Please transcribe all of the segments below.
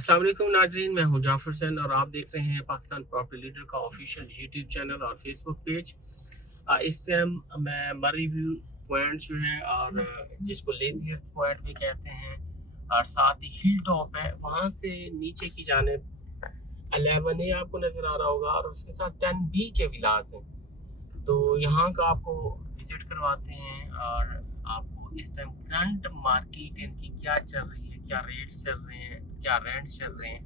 अस्सलाम वालेकुम नाजरीन, मैं हूं जाफर सैन और आप देख रहे हैं पाकिस्तान प्रॉपर्टी लीडर का ऑफिशियल यूट्यूब चैनल और फेसबुक पेज। इस टाइम मैं मरी व्यू पॉइंट जो है और जिसको लेजीएस्ट पॉइंट भी कहते हैं और साथ ही हिल टॉप है, वहाँ से नीचे की जानिब 11A आपको नज़र आ रहा होगा और उसके साथ 10B के विलास हैं। तो यहाँ का आपको विजिट करवाते हैं और आपको इस टाइम करंट मार्केट इनकी क्या चल रही है, क्या रेट्स चल रहे हैं, क्या रेंट चल रहे हैं,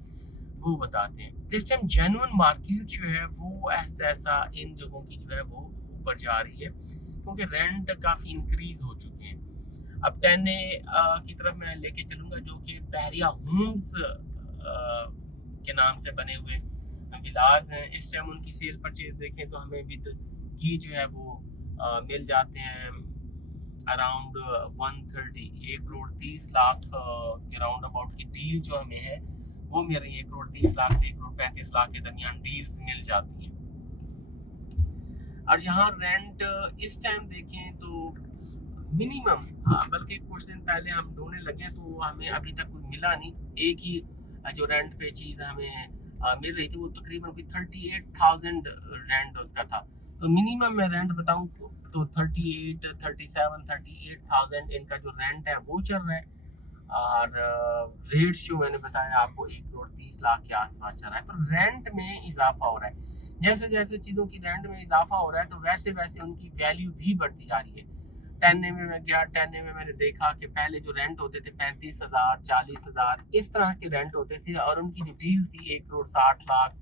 वो बताते हैं। इस टाइम जेन्युइन मार्केट जो है वो ऐसा ऐसा इन जगहों की जो है वो ऊपर जा रही है क्योंकि रेंट काफ़ी इंक्रीज हो चुके हैं। अब 10A की तरफ मैं लेके चलूँगा जो कि बहरिया होम्स के नाम से बने हुए विलाज हैं। इस टाइम उनकी सेल परचेज देखें तो हमें विद की जो है वो मिल जाते हैं अराउंड 130 1 करोड़ 30 लाख के राउंड अबाउट की डील जो हमें है वो मिल रही है। 1 करोड़ 30 लाख से 1 करोड़ 35 लाख के दरमियान डील्स मिल जाती हैं। और यहाँ रेंट इस टाइम देखें तो मिनिमम, बल्कि कुछ दिन पहले हम ढूंढने लगे तो हमें अभी तक कोई मिला नहीं। एक ही जो रेंट पे चीज़ हमें मिल रही थी वो तकरीबन कोई 38,000 रेंट उसका था। तो मिनिमम मैं रेंट बताऊं तो 38 37 38,000 इनका जो रेंट है वो चल रहा है। और रेट्स जो मैंने बताया आपको 1 करोड़ 30 लाख के आसपास चल रहा है। पर रेंट में इजाफा हो रहा है, जैसे जैसे चीज़ों की रेंट में इजाफा हो रहा है तो वैसे वैसे उनकी वैल्यू भी बढ़ती जा रही है। 10A में मैं गया, 10A में मैंने देखा कि पहले जो रेंट होते थे 35,000 40,000 इस तरह के रेंट होते थे और उनकी जो डील थी 1 करोड़ 60 लाख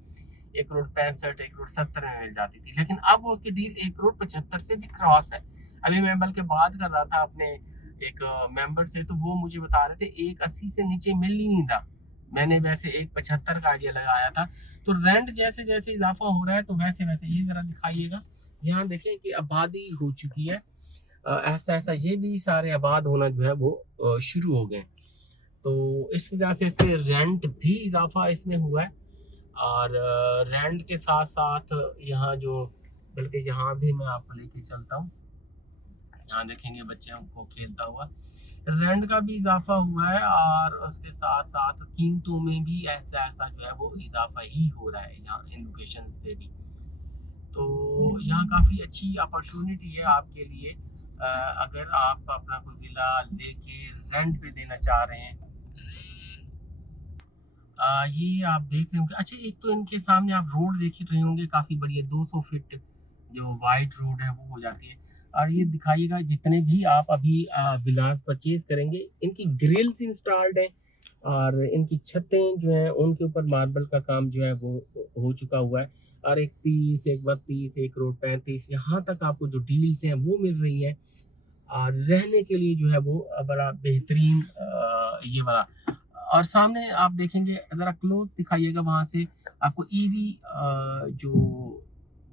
1 करोड़ 65 1 करोड़ 70 में मिल जाती थी। लेकिन अब उसकी डील 1 करोड़ 75 से भी क्रॉस है। अभी मैं बल्कि बात कर रहा था अपने एक मेंबर से तो वो मुझे बता रहे थे 1,80 से नीचे मिल ही नहीं रहा। मैंने वैसे 1,75 का आइडिया लगाया था। तो रेंट जैसे जैसे इजाफा हो रहा है तो वैसे वैसे ये जरा दिखाइएगा। यहाँ देखें कि आबादी हो चुकी है, ऐसा ऐसा ये भी सारे आबाद होना जो है वो शुरू हो गए। तो इस वजह से इसके रेंट भी इजाफा इसमें हुआ है। और रेंट के साथ साथ यहाँ जो, बल्कि यहाँ भी मैं आपको लेके चलता हूँ, यहाँ देखेंगे बच्चे को खेलता हुआ। रेंट का भी इजाफा हुआ है और उसके साथ साथ कीमतों में भी ऐसा ऐसा जो है वो इजाफा ही हो रहा है यहाँ इन लोकेशंस पे भी। तो यहाँ काफ़ी अच्छी अपॉर्चुनिटी है आपके लिए, अगर आप अपना कोई विला लेके रेंट पे देना चाह रहे हैं। ये आप देख रहे होंगे। अच्छा, एक तो इनके सामने आप रोड देख ही रहे होंगे, काफ़ी बड़ी है, 200 फीट जो वाइड रोड है वो हो जाती है। और ये दिखाइएगा जितने भी आप अभी विलास परचेज करेंगे इनकी ग्रिल्स इंस्टॉल्ड है और इनकी छतें जो हैं उनके ऊपर मार्बल का काम जो है वो हो चुका हुआ है। और 1 30 1 32 1 करोड़ 35 यहाँ तक आपको जो डील्स हैं वो मिल रही हैं। और रहने के लिए जो है वो बड़ा बेहतरीन ये वाला। और सामने आप देखेंगे, ज़रा क्लोज दिखाइएगा, वहाँ से आपको ईवी जो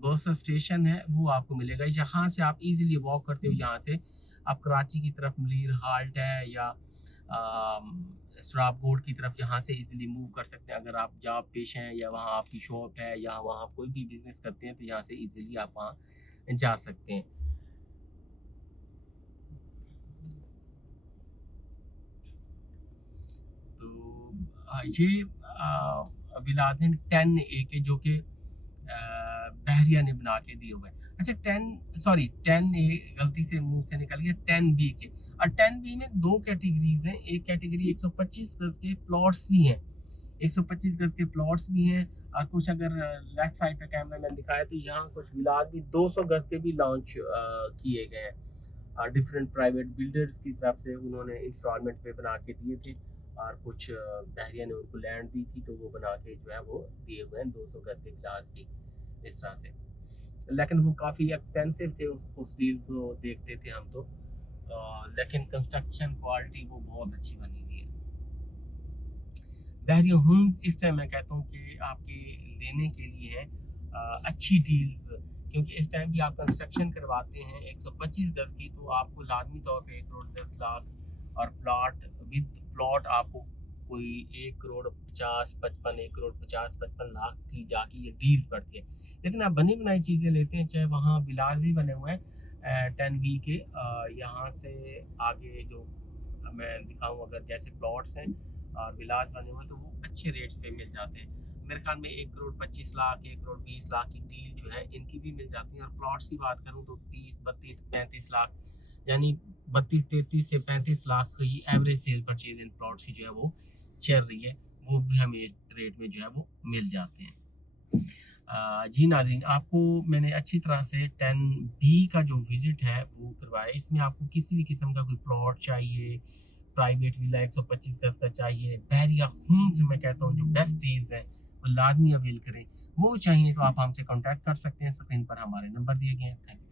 बस स्टेशन है वो आपको मिलेगा। यहाँ से आप इजीली वॉक करते हो, यहाँ से आप कराची की तरफ मलीर हाल्ट है या सराब गोड की तरफ यहाँ से इजीली मूव कर सकते हैं। अगर आप जॉब पेश हैं या वहाँ आपकी शॉप है या वहाँ आप कोई भी बिजनेस करते हैं तो यहाँ से इजीली आप वहाँ जा सकते हैं। तो ये विलादन 10A के जो कि बहरिया ने बना के दिए हुए हैं। अच्छा 10A गलती से मुंह से निकल गया, 10B के। और 10B में दो कैटेगरीज हैं। एक कैटेगरी 125 गज के प्लॉट्स भी हैं, 125 गज के प्लॉट्स भी हैं। और कुछ अगर लेफ्ट साइड पे कैमरा मैंने दिखाया तो यहाँ कुछ विलास भी 200 गज के भी लॉन्च किए गए हैं। डिफरेंट प्राइवेट बिल्डर्स की तरफ से उन्होंने इंस्टॉलमेंट पे बना के दिए थे और कुछ बहरिया ने उनको लैंड दी थी तो वो बना के जो है वो दिए हुए हैं 200 गज के विलास भी इस तरह से। लेकिन वो काफ़ी एक्सपेंसिव थे उस डील को देखते थे हम तो, लेकिन कंस्ट्रक्शन क्वालिटी वो बहुत अच्छी बनी हुई है। बहरिया होम्स इस टाइम मैं कहता हूँ कि आपके लेने के लिए है अच्छी डील्स, क्योंकि इस टाइम भी आप कंस्ट्रक्शन करवाते हैं 125 गज की तो आपको लाजमी तौर पे 1 करोड़ 10 लाख और प्लॉट विद प्लॉट आपको कोई 1 करोड़ 50 55 1 करोड़ 50 55 लाख की जाके ये डील्स पड़ती है। लेकिन आप बनी बनाई चीज़ें लेते हैं, चाहे वहाँ विलास भी बने हुए हैं 10B के। यहाँ से आगे जो मैं दिखाऊँ, अगर जैसे प्लॉट्स हैं और विलास बने हुए तो वो अच्छे रेट्स पे मिल जाते हैं। मेरे ख्याल में 1 करोड़ 25 लाख, 1 करोड़ 20 लाख की डील जो है इनकी भी मिल जाती है। और प्लॉट्स की बात करूँ तो 30, 32, 35 लाख, यानी 32, 33 से 35 लाख की average cell purchase in plots की जो है वो चल रही है, वो भी हमें इस रेट में जो है वो मिल जाते हैं। जी नाज़रीन, आपको मैंने अच्छी तरह से 10B का जो विज़िट है वो करवाया। इसमें आपको किसी भी किस्म का कोई प्लॉट चाहिए, प्राइवेट विला 125 गज का चाहिए, बहरिया खून से मैं कहता हूँ जो बेस्ट डील्स हैं वो लाजमी अवेल करें। वो चाहिए तो आप हमसे कॉन्टैक्ट कर सकते हैं। स्क्रीन पर हमारे नंबर दिए गए हैं। Thank you.